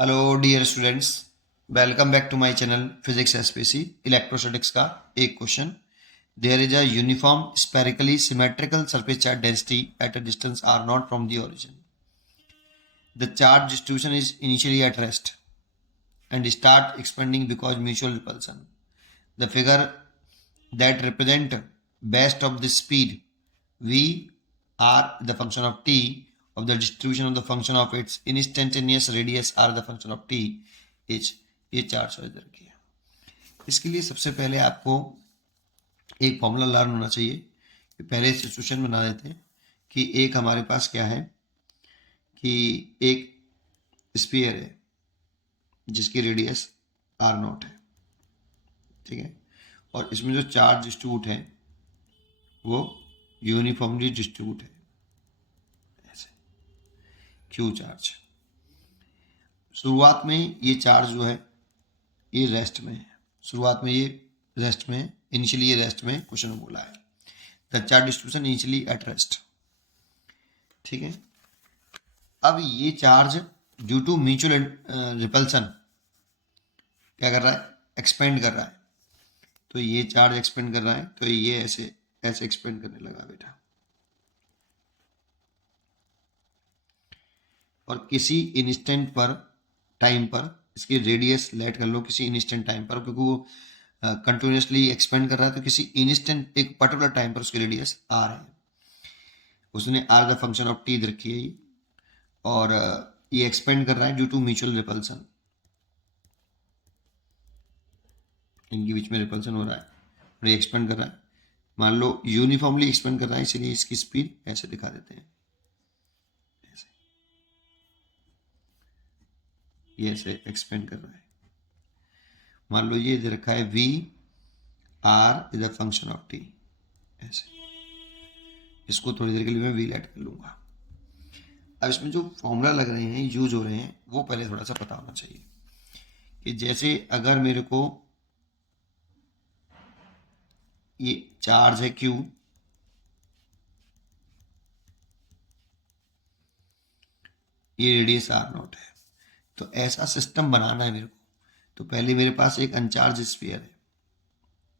Hello dear students, welcome back to my channel physics SPC. Electrostatics का एक question. There is a uniform spherically symmetrical surface charge density at a distance r naught from the origin. The charge distribution is initially at rest and start expanding because mutual repulsion. The figure that represent best of this speed v are the function of t of the distribution of the function of its instantaneous radius are the function of t is ये चार choice रखी है। इसके लिए सबसे पहले आपको एक फॉर्मूला लर्न होना चाहिए कि पहले सिचुएशन बना देते हैं कि एक हमारे पास क्या है कि एक स्फीयर है जिसकी रेडियस आर नॉट है, ठीक है, और इसमें जो चार्ज डिस्ट्रीब्यूट है वो यूनिफॉर्मली डिस्ट्रीब्यूट है, ऐसे क्यू चार्ज। शुरुआत में ये चार्ज जो है ये रेस्ट में है, शुरुआत में ये रेस्ट में है, इनिशियली ये रेस्ट में क्वेश्चन में बोला है the charge distribution initially at rest, ठीक है। अब ये charge due to mutual repulsion क्या कर रहा है, एक्सपेंड कर रहा है। तो ये चार्ज एक्सपेंड कर रहा है तो ये ऐसे ऐसे एक्सपेंड करने लगा बेटा, और किसी इंस्टेंट पर टाइम पर इसकी रेडियस लेट कर लो किसी इंस्टेंट टाइम पर, क्योंकि वो कंटिन्यूसली एक्सपेंड कर रहा है तो किसी इंस्टेंट एक पर्टिकुलर टाइम पर उसकी रेडियस आर है। उसने r the function of t रखी है ये, और ये एक्सपेंड कर रहा है ड्यू टू म्यूचुअल रिपल्सन, इनके बीच में रिपल्सन हो रहा है और ये एक्सपेंड कर रहा है। मान लो यूनिफॉर्मली एक्सपेंड कर रहा है, इसलिए इसकी स्पीड ऐसे दिखा देते हैं, ऐसे ये ऐसे एक्सपेंड कर रहा है। मान लो ये दे रखा है v r is a function of t, ऐसे इसको थोड़ी देर के लिए मैं वी लेट कर लूंगा। अब इसमें जो फॉर्मूला लग रहे हैं यूज हो रहे हैं वो पहले थोड़ा सा पता होना चाहिए कि जैसे अगर मेरे को ये चार्ज है क्यू, ये रेडियस आर नॉट है, तो ऐसा सिस्टम बनाना है मेरे को। तो पहले मेरे पास एक अनचार्ज स्फीयर है,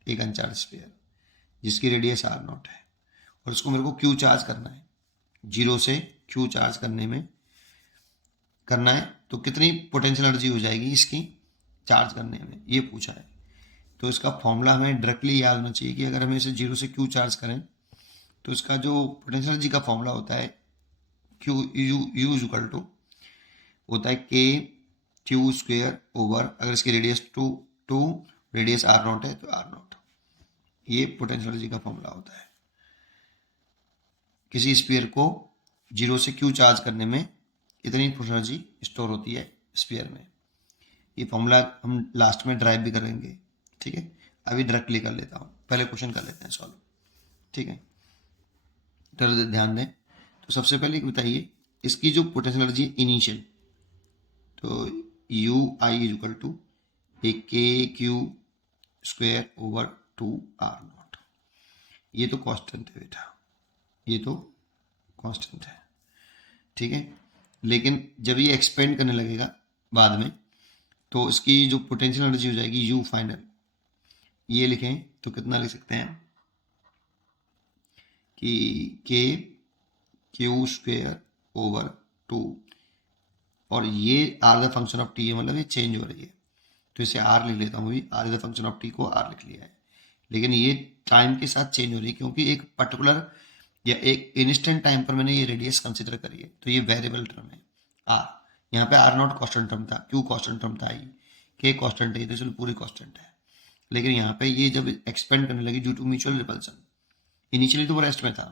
एक अनचार्ज स्फीयर जिसकी रेडियस आर नॉट है, और उसको मेरे को क्यू चार्ज करना है। जीरो से क्यू चार्ज करना है तो कितनी पोटेंशियल एनर्जी हो जाएगी इसकी चार्ज करने में, ये पूछा है। तो इसका फॉर्मूला हमें डायरेक्टली याद होना चाहिए कि अगर हमें इसे जीरो से क्यू चार्ज करें तो इसका जो पोटेंशियल एनर्जी का फॉर्मूला होता है q u is equal to होता है के क्यू स्क्वेयर ओवर, अगर इसकी radius two radius r naught है तो आर नॉट, ये पोटेंशियल एनर्जी का फॉर्मूला होता है। किसी स्फीयर को जीरो से क्यू चार्ज करने में इतनी एनर्जी स्टोर होती है स्फीयर में। ये फॉर्मूला हम लास्ट में ड्राइव भी करेंगे, ठीक है। अभी डायरेक्टली कर लेता हूँ, पहले क्वेश्चन कर लेते हैं सॉल्व, ठीक है। तो ध्यान दें, तो सबसे पहले बताइए इसकी जो पोटेंशियल एनर्जी इनिशियल, तो U I is equal to A K Q square over two R naught, ये तो कांस्टेंट है बेटा, ये तो कांस्टेंट है, ठीक है। लेकिन जब ये एक्सपेंड करने लगेगा बाद में तो इसकी जो पोटेंशियल एनर्जी हो जाएगी यू फाइनल, ये लिखें तो कितना लिख सकते हैं कि के क्यू स्क्वेयर ओवर टू, और ये r the function of t है, मतलब ये चेंज हो रही है तो इसे आर लिख लेता हूँ, r the function of t को आर लिख लिया है, लेकिन ये टाइम के साथ चेंज हो रही है क्योंकि एक पर्टिकुलर या एक इंस्टेंट टाइम पर मैंने ये रेडियस कंसिडर करी है, तो ये वेरिएबल टर्म है आर। यहाँ पे आर नॉट कॉन्स्टेंट टर्म था, क्यू कॉन्स्टेंट टर्म था, के कॉन्स्टेंट है तो चलो पूरी कॉन्स्टेंट है, लेकिन यहाँ पे ये जब एक्सपेंड करने लगी due to mutual repulsion, initially तो वो रेस्ट में था,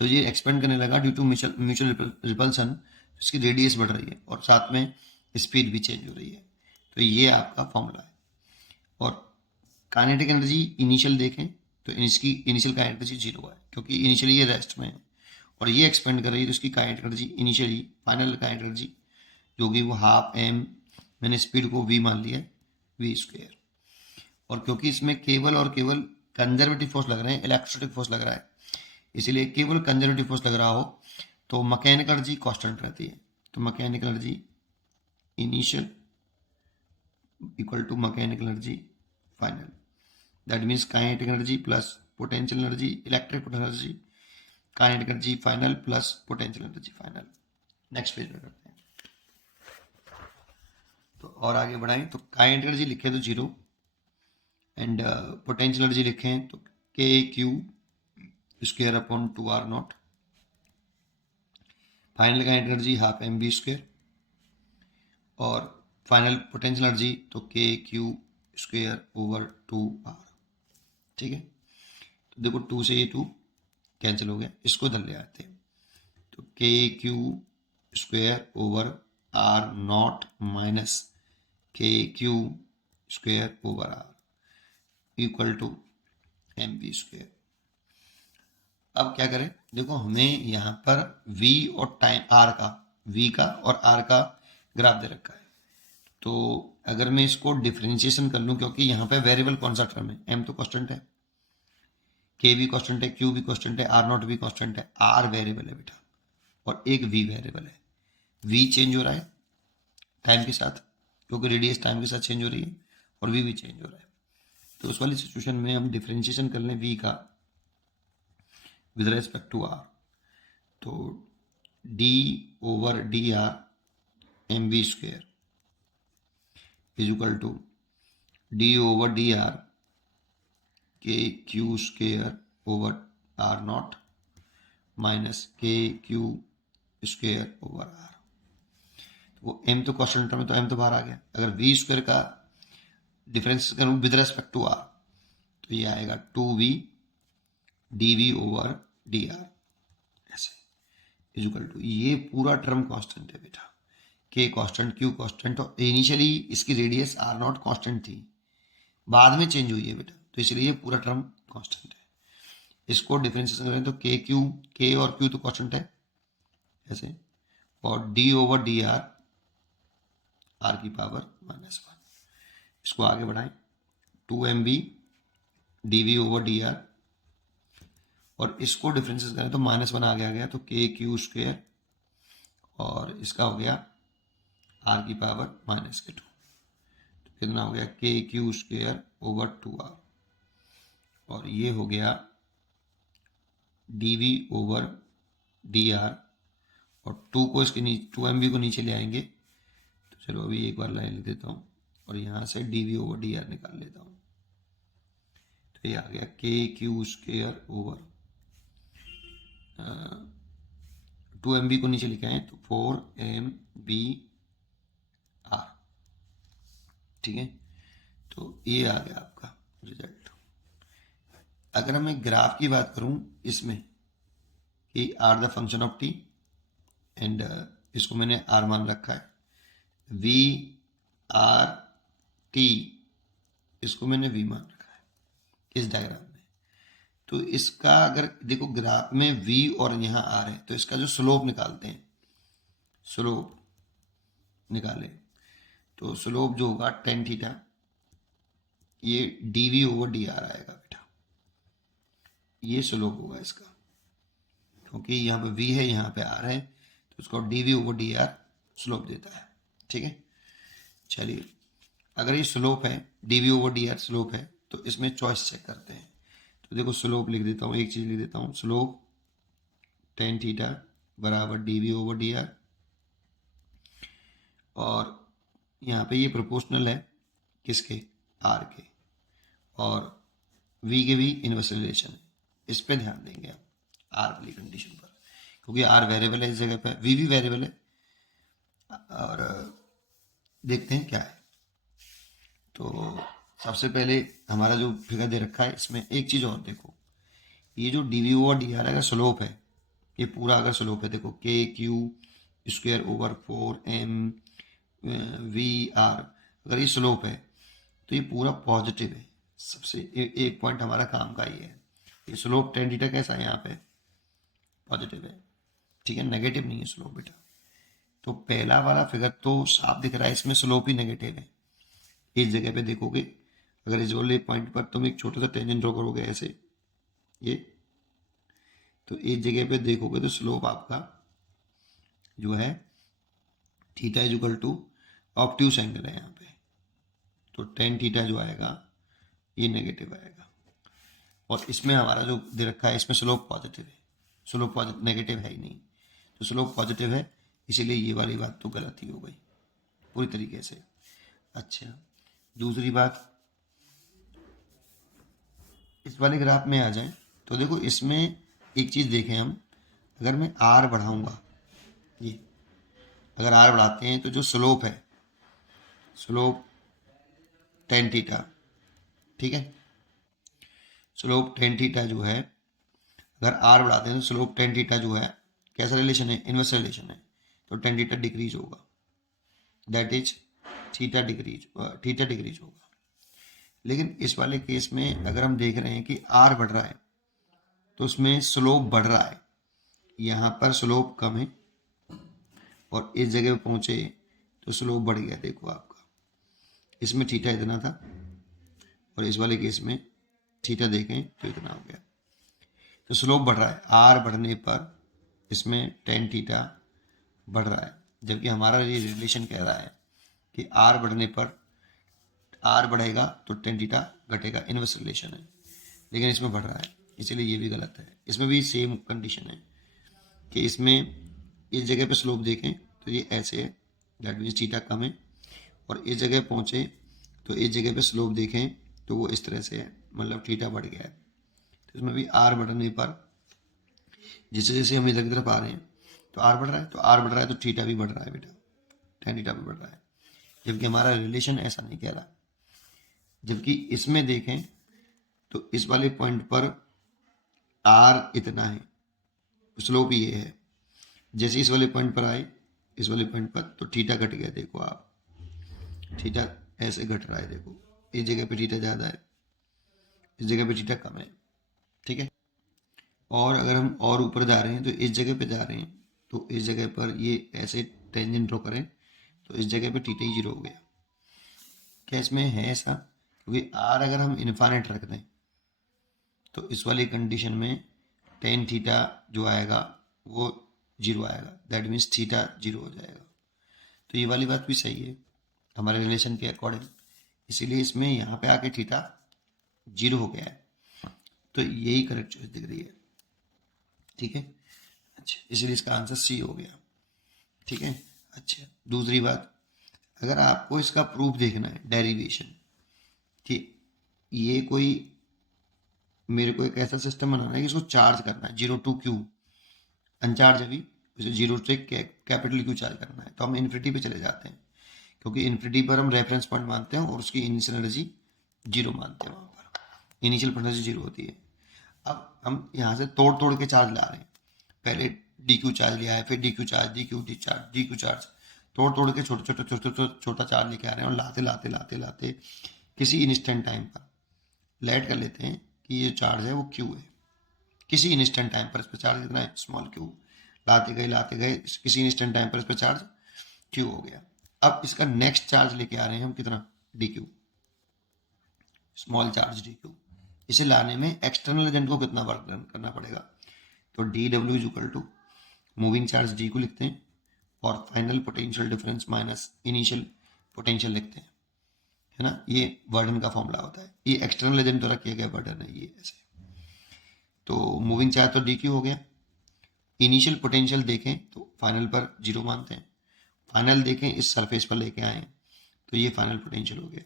तो ये एक्सपेंड करने लगा ड्यू टू म्यूचुअल रिपल्सन, इसकी रेडियस बढ़ रही है और साथ में स्पीड भी चेंज हो रही है। तो ये आपका फॉर्मूला है। और काइनेटिक एनर्जी इनिशियल देखें तो इसकी इनिशियल काइनेटिक एनर्जी जीरो है क्योंकि इनिशियली ये रेस्ट में है, और ये एक्सपेंड कर रही है तो इसकी kinetic energy initially final kinetic energy जो कि वो हाफ एम, मैंने स्पीड को वी मान लिया है, वी स्क्वेयर। और क्योंकि इसमें केवल और केवल कंजर्वेटिव फोर्स लग रहे हैं, इलेक्ट्रोस्टैटिक फोर्स लग रहा है, इसीलिए केवल कंजर्वेटिव फोर्स लग रहा हो तो मैकेनिकल एनर्जी कांस्टेंट रहती है, तो mechanical energy initial equal to mechanical energy final. That means kinetic energy plus potential energy, electric energy, kinetic energy final plus potential energy final. Next page में करते हैं. तो और आगे बढ़ाएं तो काइनेटिक एनर्जी लिखे तो 0 एंड पोटेंशियल एनर्जी लिखें तो के Q square upon 2r0. Final kinetic energy half m B square और फाइनल पोटेंशियल एनर्जी तो के क्यू स्क्वायर ओवर 2r. ठीक है, तो देखो 2 से ये 2 कैंसिल हो गया, इसको इधर ले आते हैं तो के Q square over R naught minus K Q square over R equal to M B square. अब क्या करें, देखो हमें यहाँ पर v और टाइम r का, v का और r का ग्राफ दे रखा है. तो अगर मैं इसको डिफरेंशिएशन कर लूँ, क्योंकि यहाँ पे वेरिएबल कौन सा टर्म है, m तो कांस्टेंट है, k भी कांस्टेंट है, q भी कांस्टेंट है, r नॉट भी कांस्टेंट है, r वेरिएबल है बेटा और एक v वेरिएबल है. v चेंज हो रहा है टाइम के साथ, क्योंकि रेडियस टाइम के साथ चेंज हो रही है और v भी चेंज हो रहा है. तो उस वाली सिचुएशन में हम डिफरेंशिएशन कर लें v का विद रेस्पेक्ट टू r. तो d over D R M B square is equal to D over D R K Q square over R naught minus K Q square over R. वो m तो constant term है तो m तो बाहर आ गया. अगर v स्क्वायर का डिफरेंस करूँ विद रेस्पेक्ट टू r तो ये आएगा 2v dv ओवर dr ऐसे इज इक्वल टू, ये पूरा टर्म कांस्टेंट है बेटा, k कांस्टेंट, q कांस्टेंट और इनिशियली इसकी रेडियस r नॉट कांस्टेंट थी, बाद में चेंज हुई है बेटा, तो इसलिए ये पूरा टर्म कांस्टेंट है. इसको डिफरेंशिएशन करें तो k q, k और q तो कांस्टेंट है ऐसे, और d over D are r की पावर -1. इसको आगे बढ़ाएं 2mb dv over D are और इसको डिफरेंशिएट करें तो -1 आगे आ गया तो के क्यू स्क्वेयर और इसका हो गया r की पावर -2. तो कितना हो गया के क्यू स्क्वेयर ओवर 2r और ये हो गया dv ओवर dr और 2 को इसके नीचे 2mb को नीचे ले आएंगे. तो चलो अभी एक बार लाइन लिख देता हूँ और यहाँ से dv ओवर dr निकाल लेता हूँ. तो ये आ गया के क्यू स्क्वेयर ओवर 2mb को नीचे लिखा है तो 4mb r. ठीक है, तो ये आ गया आपका रिजल्ट. अगर मैं ग्राफ की बात करूं इसमें कि r the function of t and इसको मैंने r मान रखा है, v r t इसको मैंने v मान रखा है इस डायग्राम में. तो इसका अगर देखो ग्राफ में v और यहाँ r है तो इसका जो स्लोप निकालते हैं, स्लोप निकालें तो स्लोप जो होगा tan थीटा, ये dv ओवर dr आएगा बेटा, ये स्लोप होगा इसका, क्योंकि यहाँ पे v है यहाँ पे r है तो उसको dv ओवर dr स्लोप देता है. ठीक है, चलिए अगर ये स्लोप है, dv ओवर dr स्लोप है तो इसमें चॉइस चेक करते हैं. तो देखो स्लोप लिख देता हूँ, एक चीज़ लिख देता हूँ, स्लोप tan थीटा बराबर dv ओवर dr और यहाँ पे ये प्रोपोर्शनल है किसके, r के, और v के भी इनवर्स रिलेशन है. इस पे ध्यान देंगे आप r वाली कंडीशन पर, क्योंकि r वेरिएबल है इस जगह पर, v भी वेरिएबल है. और देखते हैं क्या है. तो सबसे पहले हमारा जो फिगर दे रखा है इसमें एक चीज़ और देखो, ये जो dv ओवर dr अगर स्लोप है, ये पूरा अगर स्लोप है देखो के Q square over 4m v r, अगर ये स्लोप है तो ये पूरा पॉजिटिव है. सबसे एक पॉइंट हमारा काम का ही है, ये स्लोप tan थीटा कैसा है यहाँ पे पॉजिटिव है. ठीक है, नेगेटिव नहीं है स्लोप बेटा. तो पहला वाला फिगर तो साफ दिख रहा है, इसमें स्लोप ही नेगेटिव है. इस जगह पे देखोगे अगर इस वाले पॉइंट पर तुम एक छोटा सा टेंजेंट ड्रॉ करोगे ऐसे ये, तो इस जगह पे देखोगे तो स्लोप आपका जो है theta is equal to obtuse angle है यहाँ पे, तो टेन थीटा जो आएगा ये नेगेटिव आएगा। और इसमें हमारा जो दे रखा है इसमें स्लोप पॉजिटिव है, स्लोप पॉजिटिव नेगेटिव है ही नहीं, तो स्लोप पॉजिटिव है, इसीलिए ये वाली बात तो गलत ही हो गई पूरी तरीके से। अच्छा, दूसरी बात, इस वाले ग्राफ में आ जाए तो देखो इसमें एक चीज़ देखें हम, अगर मैं आर बढ़ाऊंगा, ये अगर आर बढ़ाते हैं तो जो स्लोप है, स्लोप टेन थीटा, ठीक है, स्लोप टेन थीटा जो है, अगर आर बढ़ाते हैं तो स्लोप टेन थीटा जो है कैसा रिलेशन है, इनवर्स रिलेशन है, तो टेन थीटा डिक्रीज होगा, दैट इज थीटा डिक्रीज होगा। लेकिन इस वाले केस में अगर हम देख रहे हैं कि आर बढ़ रहा है तो उसमें स्लोप बढ़ रहा है, यहाँ पर स्लोप कम है और इस जगह पे पहुंचे तो स्लोप बढ़ गया। देखो आपका इसमें थीटा इतना था और इस वाले केस में थीटा देखें तो इतना हो गया, तो स्लोप बढ़ रहा है। आर बढ़ने पर इसमें टेन थीटा बढ़ रहा है, जबकि हमारा ये रिलेशन कह रहा है कि आर बढ़ने पर, आर बढ़ेगा तो टेन थीटा घटेगा, इनवर्स रिलेशन है, लेकिन इसमें बढ़ रहा है, इसीलिए ये भी गलत है। इसमें भी सेम कंडीशन है कि इसमें इस जगह पे स्लोप देखें तो ये ऐसे है, दैट मीन्स थीटा कम है, और इस जगह पहुँचे तो इस जगह पे स्लोप देखें तो वो इस तरह से है, मतलब थीटा बढ़ गया है। तो इसमें भी आर बढ़ने पर, जैसे जैसे हम इधर की तरफ आ रहे हैं तो आर बढ़ रहा है, तो आर बढ़ रहा है तो थीटा भी बढ़ रहा है बेटा, टेन थीटा भी बढ़ रहा है, जबकि हमारा रिलेशन ऐसा नहीं कह रहा। जबकि इसमें देखें तो इस वाले पॉइंट पर आर इतना है, स्लोप ये है, जैसे इस वाले पॉइंट पर आए, इस वाले पॉइंट पर, तो थीटा घट गया। देखो आप, थीटा ऐसे घट रहा है, देखो इस जगह पे थीटा ज़्यादा है, इस जगह पे थीटा कम है, ठीक है। और अगर हम और ऊपर जा रहे हैं तो इस जगह पे जा रहे हैं तो इस जगह पर ये ऐसे टेंजेंट ड्रॉ करें तो इस जगह पे थीटा ही जीरो हो गया। क्या इसमें है ऐसा? क्योंकि आर अगर हम इन्फाइनाइट रख दें तो इस वाली कंडीशन में टेन थीटा जो आएगा वो जीरो आएगा, दैट मीन्स थीटा जीरो हो जाएगा। तो ये वाली बात भी सही है हमारे रिलेशन के अकॉर्डिंग, इसीलिए इसमें यहाँ पे आके थीटा जीरो हो गया है, तो यही करेक्ट चॉइस दिख रही है, ठीक है। अच्छा, इसलिए इसका आंसर सी हो गया, ठीक है। अच्छा, दूसरी बात, अगर आपको इसका प्रूफ देखना है, डेरिवेशन, कि ये कोई, मेरे को एक ऐसा सिस्टम बनाना है कि इसको चार्ज करना है, जीरो टू क्यू, अनचार्ज अभी, उसे जीरो से कैपिटल क्यू चार्ज करना है, तो हम इन्फिनिटी पे चले जाते हैं, क्योंकि इन्फिनिटी पर हम रेफरेंस पॉइंट मानते हैं और उसकी इनिशियल एनर्जी जीरो मानते हैं, वहाँ पर इनिशियल एनर्जी जीरो होती है। अब हम यहाँ से तोड़ तोड़ के चार्ज ला रहे हैं, पहले डी क्यू चार्ज लिया है, फिर D Q charge, D Q charge, तोड़ तोड़ के छोटा चार्ज लेके आ रहे हैं, और लाते लाते लाते लाते किसी इंस्टेंट टाइम पर लेट कर लेते हैं कि ये चार्ज है वो क्यू है, किसी इंस्टेंट टाइम पर इस पर चार्ज कितना है, स्मॉल क्यू, लाते गए किसी इंस्टेंट टाइम पर इस पर चार्ज क्यू हो गया। अब इसका नेक्स्ट चार्ज लेके आ रहे हैं हम, कितना, D Q, small charge D Q. इसे लाने में एक्सटर्नल एजेंट को कितना वर्क करना पड़ेगा, तो डी डब्ल्यू is equal to moving charge d को लिखते हैं और final potential difference minus initial potential लिखते हैं, है ना। ये वर्डन का फॉर्मूला होता है, ये एक्सटर्नल एजेंट द्वारा किया गया वर्डन है ये ऐसे। तो मूविंग चार्ज तो डी क्यू हो गया, इनिशियल पोटेंशियल देखें तो फाइनल पर जीरो मानते हैं, फाइनल देखें इस सरफेस पर लेके आए तो ये फाइनल पोटेंशियल हो गया।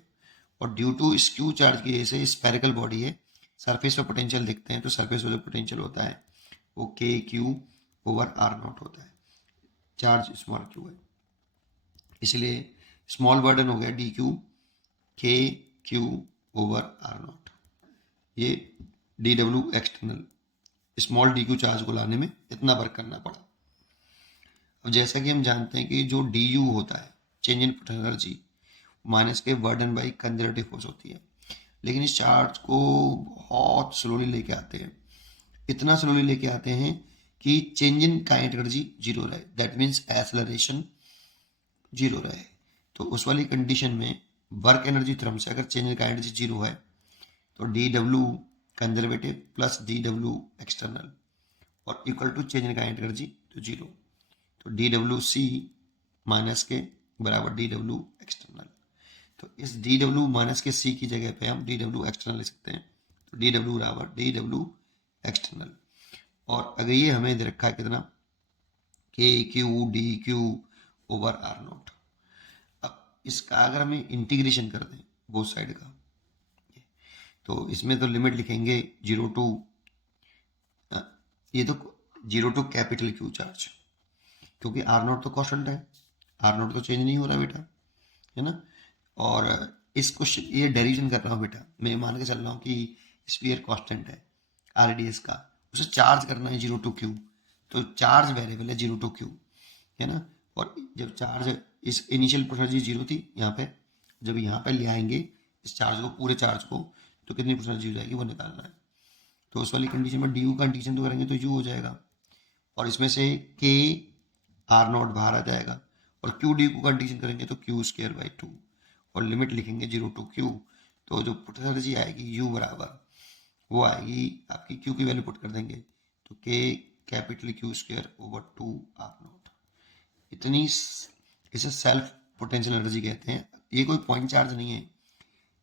और ड्यू टू स्क्यू चार्ज की वजह से स्फेरिकल बॉडी है, सरफेस पर पोटेंशियल देखते हैं तो सरफेस पर जो पोटेंशियल होता है वो के क्यू ओवर आर नॉट होता है, चार्ज स्मॉल क्यू है, इसलिए स्मॉल बर्डन हो गया डी क्यू के क्यू ओवर आर नॉट। ये D W external, small D Q charge को लाने में इतना वर्क करना पड़ा। अब जैसा कि हम जानते हैं कि जो डी यू होता है, change in potential energy, minus के वर्डन बाई कंजर्वेटिव फोर्स होती है, लेकिन इस चार्ज को बहुत स्लोली लेके आते हैं, इतना स्लोली लेके आते हैं कि change in kinetic energy zero रहे, दैट मीन्स एक्सेलरेशन जीरो रहे। तो उस वाली कंडीशन में वर्क एनर्जी थ्योरम से अगर change in kinetic energy zero है तो D W conservative plus D W external और equal to change in kinetic energy तो जीरो, तो डी डब्ल्यू सी माइनस के बराबर डी डब्ल्यू एक्सटर्नल। तो इस डी डब्ल्यू माइनस के सी की जगह पे हम डी डब्ल्यू एक्सटर्नल ले सकते हैं। तो डी डब्ल्यू बराबर डी डब्ल्यू एक्सटर्नल। और अगर ये हमें दे रखा है कितना, K Q D Q over R nought. अब इसका अगर हमें इंटीग्रेशन कर दें बोथ साइड का, तो इसमें तो लिमिट लिखेंगे 0 टू, ये तो 0 टू कैपिटल क्यू चार्ज, क्योंकि आर नोट तो कॉन्स्टेंट है, आर नोट तो चेंज नहीं हो रहा बेटा, है ना। और इस क्वेश्चन ये डेरिवेशन कर रहा हूँ बेटा, मैं मान के चल रहा हूँ कि स्फीयर कांस्टेंट है आरडीएस का, उसे चार्ज करना है 0 टू क्यू, तो चार्ज वेरिएबल है 0 टू क्यू, है ना। और जब चार्ज इस इनिशियल पोटेंशियल 0 थी यहाँ पे, जब यहाँ पे ले आएंगे इस चार्ज को, पूरे चार्ज को, तो कितनी पोटेंशियल हो जाएगी वो निकालना है। तो उस वाली कंडीशन में डी यू का कंडीशन तो करेंगे तो यू हो जाएगा, और इसमें से के आर नॉट बाहर आ जाएगा, और क्यू डी को कंडीशन करेंगे तो क्यू स्क्वायर बाई 2, और लिमिट लिखेंगे 0 टू क्यू। तो जो पोटेंशियल आएगी यू बराबर वो आएगी आपकी, क्यू की वैल्यू पुट कर देंगे तो k capital q square over 2 r naught. इतनी, इसे सेल्फ पोटेंशियल एनर्जी कहते हैं। ये कोई पॉइंट चार्ज नहीं है,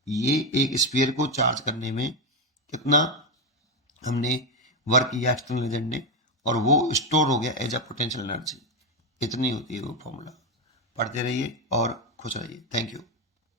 ये एक स्फीयर को चार्ज करने में कितना हमने वर्क किया एक्सटर्नल एजेंट ने, और वो स्टोर हो गया एज अ पोटेंशियल एनर्जी। इतनी होती है वो फॉर्मूला। पढ़ते रहिए और खुश रहिए। Thank you.